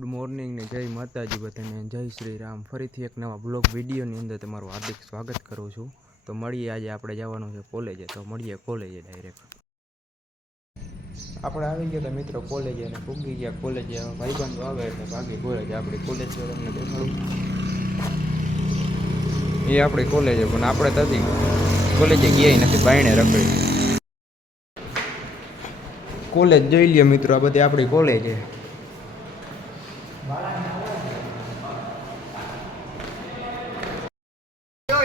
Good morning ને જય માતાજી બધાને, જય શ્રી રામ. ફરીથી એક નવા બ્લોગ વિડીયોની અંદર તમારું હાર્દિક સ્વાગત કરું છું. તો મળીએ આજે, આપણે જવાનું છે કોલેજે. તો મળીએ કોલેજે ડાયરેક્ટ આપણે આવી ગયા હતા મિત્રો કોલેજે અને પૂગી ગયા કોલેજે. ભાઈબંધો આવે એટલે ભાગી કોલેજે આપણી કોલેજ છે તમને દેખાડું. એ આપણી કોલેજે, પણ આપણે તો હતી કોલેજે ગયા નથી બાયણે રખડી. કોલેજ જોઈ લ્યો મિત્રો, આ બધી આપણી કોલેજ. છે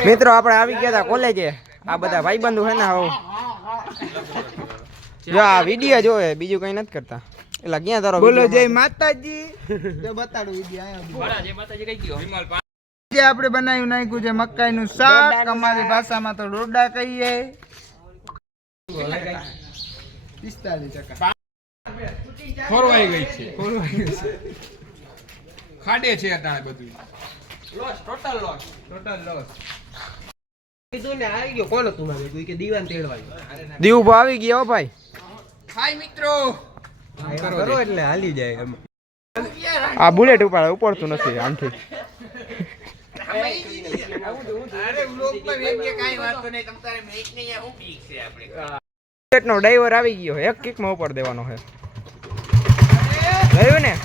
મિત્રો આપણે આવી ગયા હતા કોલેજે આ બધા ભાઈબંધો છે ને હવે જો આ વીડિયો જોવે બીજું કઈ નથી કરતા. એટલે ક્યાં તારો બોલો જય માતાજી. તો બતાડું જે આપણે બનાવ્યું નાખ્યું છે મકાઈ નું શાક અમારી ભાષામાં તો ડોડા કહીએ. પિસ્તાલીસ ટકા. ખોરવાઈ ગઈ છે. ખાડે છે અટાણે બધું. દીવ આવી ગયો. હો ભાઈ. હાય મિત્રો. કરો એટલે હાલી જાય એમ. આ બુલેટ ઉપાડે ઉપડતું નથી આમથી. બુલેટ નો ડ્રાઈવર આવી ગયો એક કિકમાં ઉપર દેવાનો છે. ગયું ને?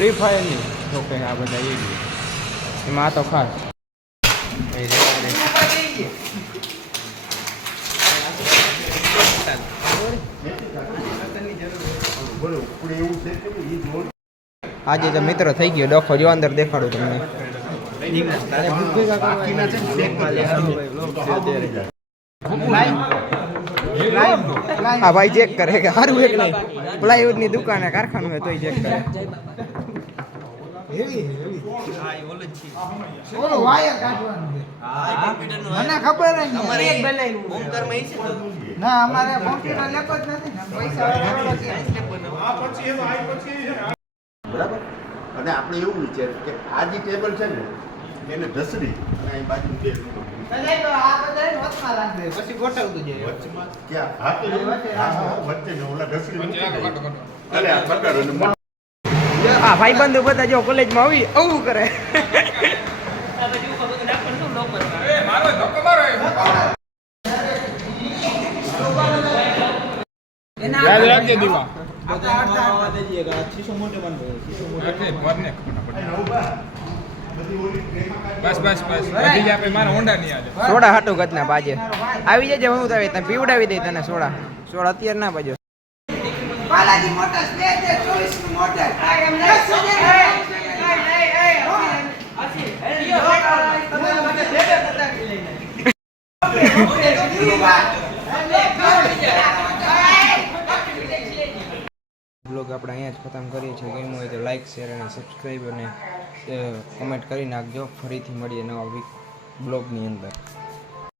ફ્રી ફાયરની ઓકે આ બધા એ એમાં આ તો ખાસ. આજે તો મિત્ર થઈ ગયો. ડોખો જો અંદર દેખાડું તમને. હા ભાઈ ચેક કરે કે સારું એક નહીં પ્લાયવુડની દુકાન કારખાનું હોય તોય ચેક કરે. મને ખબર ના અમારે કોમ્પ્યુટર લેતો જ નથી ને. પૈસા છે. બરાબર? અને આપણે એવું વિચાર કે આ જે ટેબલ છે ને એને ઢસડી અને અહીં બાજુ બે પછી ગોઠવતું જાય વચમાં ક્યાં? વચ્ચે ઓલા ઢસડી આ પકડ અને મૂક. આ ભાઈ બંધુ જો કોલેજમાં આવી આવું કરે. યાદ રાખજે દીવા. બસ બસ બસ. બધી જ આપે મારા હોન્ડા નહીં આલે સોડા હાટું ગતના બાજે આવી જજે હું તાવી તને પીવડાવી દઈ તને સોડા. સોડા અત્યારે ના બાજુ બાલાજી મોટર્સ બે હજાર ચોવીસનું મોટર દસ હજાર બ્લોગ આપણે અહીંયા જ ખતમ કરીએ છીએ. ગમ્યું હોય તો લાઈક શેર અને સબસ્ક્રાઈબ અને કમેન્ટ કરી નાખજો. ફરીથી મળીએ નવા બ્લોગની અંદર.